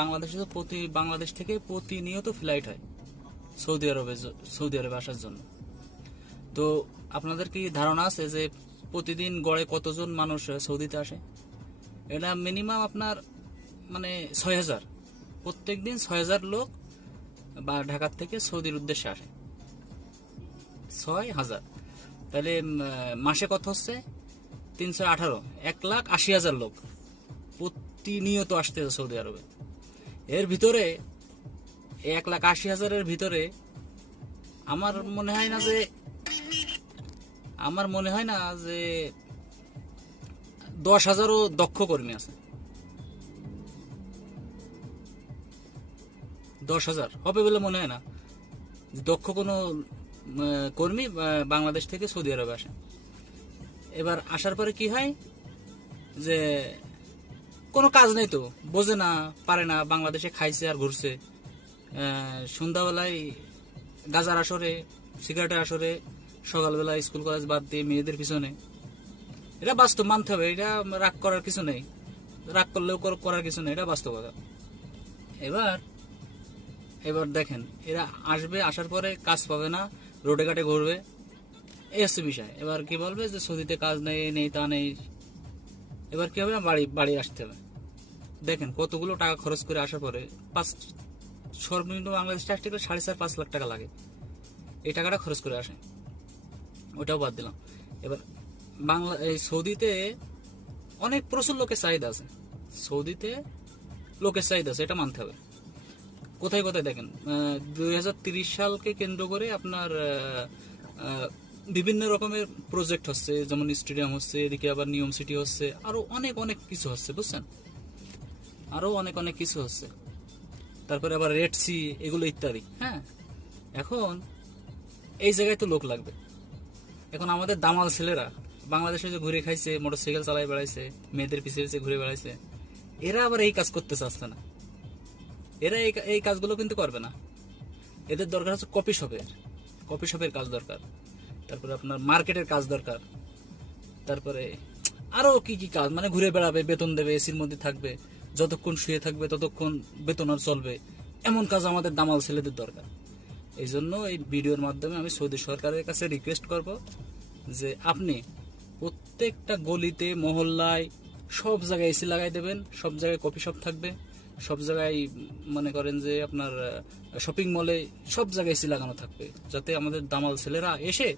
বাংলাদেশে তো বাংলাদেশ থেকে প্রতিনিয়ত ফ্লাইট হয় সৌদি আরবে আসার জন্য। তো আপনাদের কি ধারণা আছে যে প্রতিদিন গড়ে কতজন মানুষ সৌদিতে আসে? এটা মিনিমাম আপনার মানে ৬,০০০, প্রত্যেক দিন ৬,০০০ লোক বা ঢাকার থেকে সৌদির উদ্দেশ্যে আসে। ৬,০০০, তাহলে মাসে কত হচ্ছে? ৩১৮, ১,৮০,০০০ লোক প্রতিনিয়ত আসতেছে সৌদি আরবে। এর ভিতরে ১,৮০,০০০-এর ভিতরে আমার মনে হয় না যে ১০,০০০ও দক্ষ কর্মী আছে। ১০,০০০ হবে বলে মনে হয় না দক্ষ কোনো কর্মী বাংলাদেশ থেকে সৌদি আরবে আসে। এবার আসার পরে কি হয় যে কোনো কাজ নেই, তো বোঝে না, পারে না, বাংলাদেশে খাইছে আর ঘুরছে। সন্ধ্যাবেলায় গাজার আসরে, সিগারেটের আসরে, সকালবেলা স্কুল কলেজ বাদ দিয়ে মেয়েদের পিছনে। এটা বাস্তব, মানতে হবে, এটা রাগ করার কিছু নেই, রাগ করলেও করার কিছু নেই, এটা বাস্তবতা। এবার দেখেন, এরা আসবে, আসার পরে কাজ পাবে না, রোডে ঘাটে ঘুরবে, এই হচ্ছে বিষয়। এবার কি বলবে যে সৌদিতে কাজ নেই তা নেই। এবার কি হবে, বাড়ি আসতে হবে। দেখেন কতগুলো টাকা খরচ করে আসার পরে সর্বনিম্ন বাংলাদেশ টাকা 4.5-5 লাখ টাকা লাগে, এই টাকাটা খরচ করে আসে। ওটাও বাদ দিলাম। এবার এই সৌদিতে অনেক প্রচুর লোকের চাহিদা আছে, এটা মানতে হবে। কোথায় কোথায় দেখেন, 2030 সালকে কেন্দ্র করে আপনার বিভিন্ন রকমের প্রজেক্ট হচ্ছে, যেমন স্টেডিয়াম হচ্ছে, এদিকে আবার নিয়ম সিটি হচ্ছে, আরো অনেক অনেক কিছু হচ্ছে, বুঝছেন, আরো অনেক অনেক কিছু হচ্ছে। তারপরে আবার রেড সি, এগুলো ইত্যাদি। হ্যাঁ, এখন এই জায়গায় তো লোক লাগবে। এখন আমাদের দামাল ছেলেরা বাংলাদেশে যে ঘুরে খাইছে, মোটরসাইকেল চালাই বেড়াইছে, মেয়েদের পিছিয়ে পিছিয়ে ঘুরে বেড়াইছে, এরা আবার এই কাজ করতে চাচ্ছে না। এরা এই কাজগুলো কিন্তু করবে না। এদের দরকার হচ্ছে কপি শপের কাজ দরকার, তারপরে আপনার মার্কেটের কাজ দরকার, তারপরে আরো কি কি কাজ, মানে ঘুরে বেড়াবে, বেতন দেবে, এসির মধ্যে থাকবে, যতক্ষণ শুয়ে থাকবে ততক্ষণ বেতন আর চলবে, এমন কাজ আমাদের দামাল ছেলেদের দরকার। এই জন্য এই ভিডিওর মাধ্যমে আমি সৌদি সরকারের কাছে রিকোয়েস্ট করব যে আপনি প্রত্যেকটা গলিতে, মহল্লায়, সব জায়গায় এসি লাগাই দেবেন, সব জায়গায় কফি শপ থাকবে, সব জায়গায় মনে করেন যে আপনার শপিং মলে সব জায়গায় এসি লাগানো থাকবে, যাতে আমাদের দামাল ছেলেরা এসে